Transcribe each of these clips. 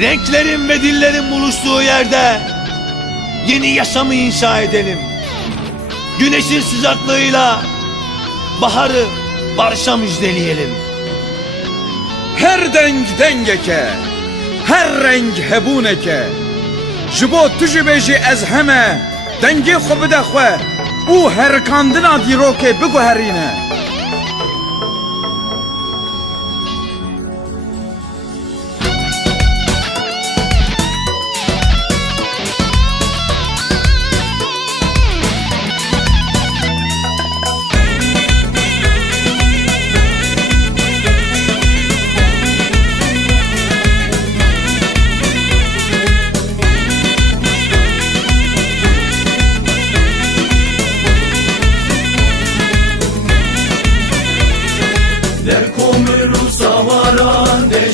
Renklerin ve dillerin buluştuğu yerde yeni yaşamı inşa edelim. Güneşin sıcaklığıyla baharı barışa müjdeleyelim. Her deng dengeke Her renk hebuneke Ji bo tu jî bêjî ez heme Dengê xwe bide xwe û herkandina dîrokê biguherîne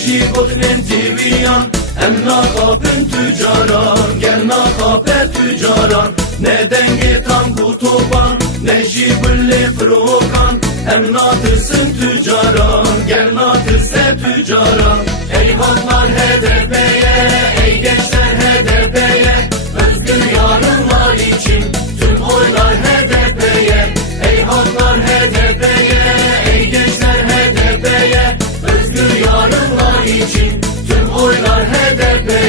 savaran Der jibotnen tiviyan Hem nakapın tüccaran Gel nakape tüccaran Ne denge tam kutuban Ne jibulle prokan Hem natırsın tüccaran Gel natırse tüccaran Ey halklar HDP'ye için Tüm oylar HDP'ye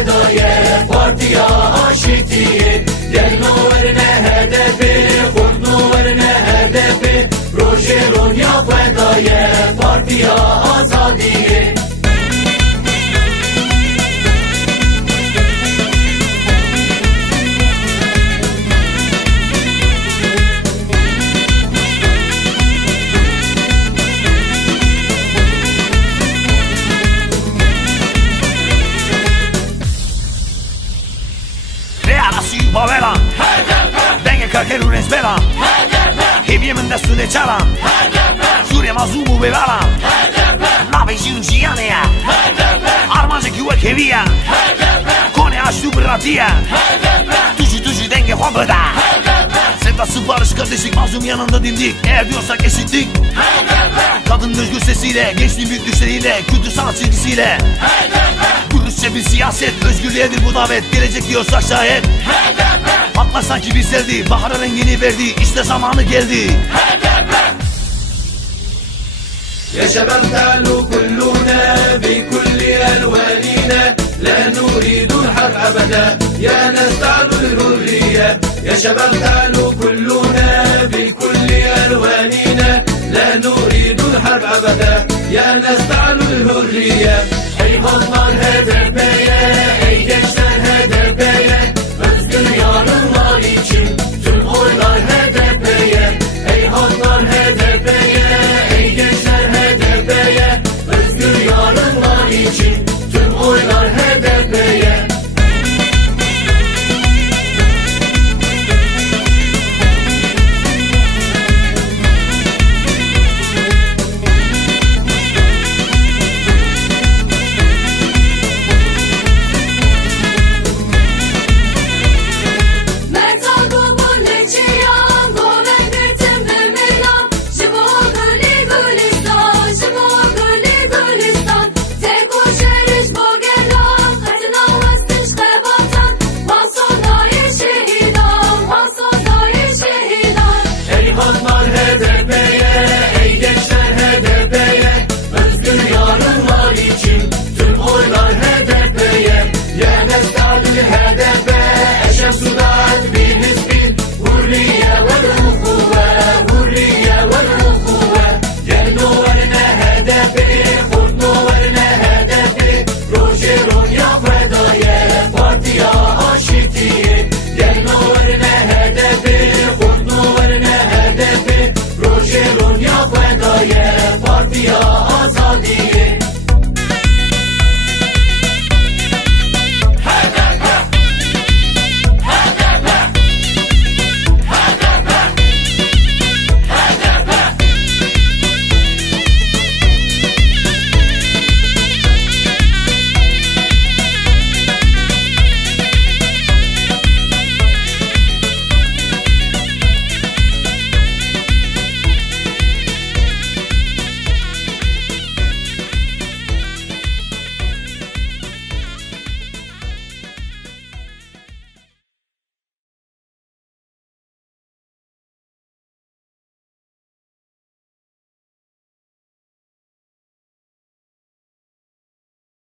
Fedaye Partiya aşitiye Gel nuvarine HDP Kurt nuvarine HDP Roji Ronya Fedaye Partiya azadiye Povela Denge kake lunes bela. I vjemen da su nečala Surja ma zumu bevala Nave žinči janeja Armaže ki uvek Kone aš tu bratija Tuži tuži denge hobeda Hedepe Sevdası barış kardeşlik mazlum yanında dimdik Eğer diyorsak eşitlik Kadın özgür sesiyle Gençliğin büyük düşleriyle Kültür sanat çizgisiyle Dürüstçe bir siyaset Özgürlüğedir bu davet Gelecek diyorsak şayet Patlar sanki bir seldi Bahara rengini verdi İşte zamanı geldi يتبدل كلنا بكل ألواننا لا نريد الحرب أبدا يا يا شباب تعالوا كلنا بكل ألواننا لا نريد الحرب أبدا يا ناس تعالوا الحرية. حي مضمار هذا Savior.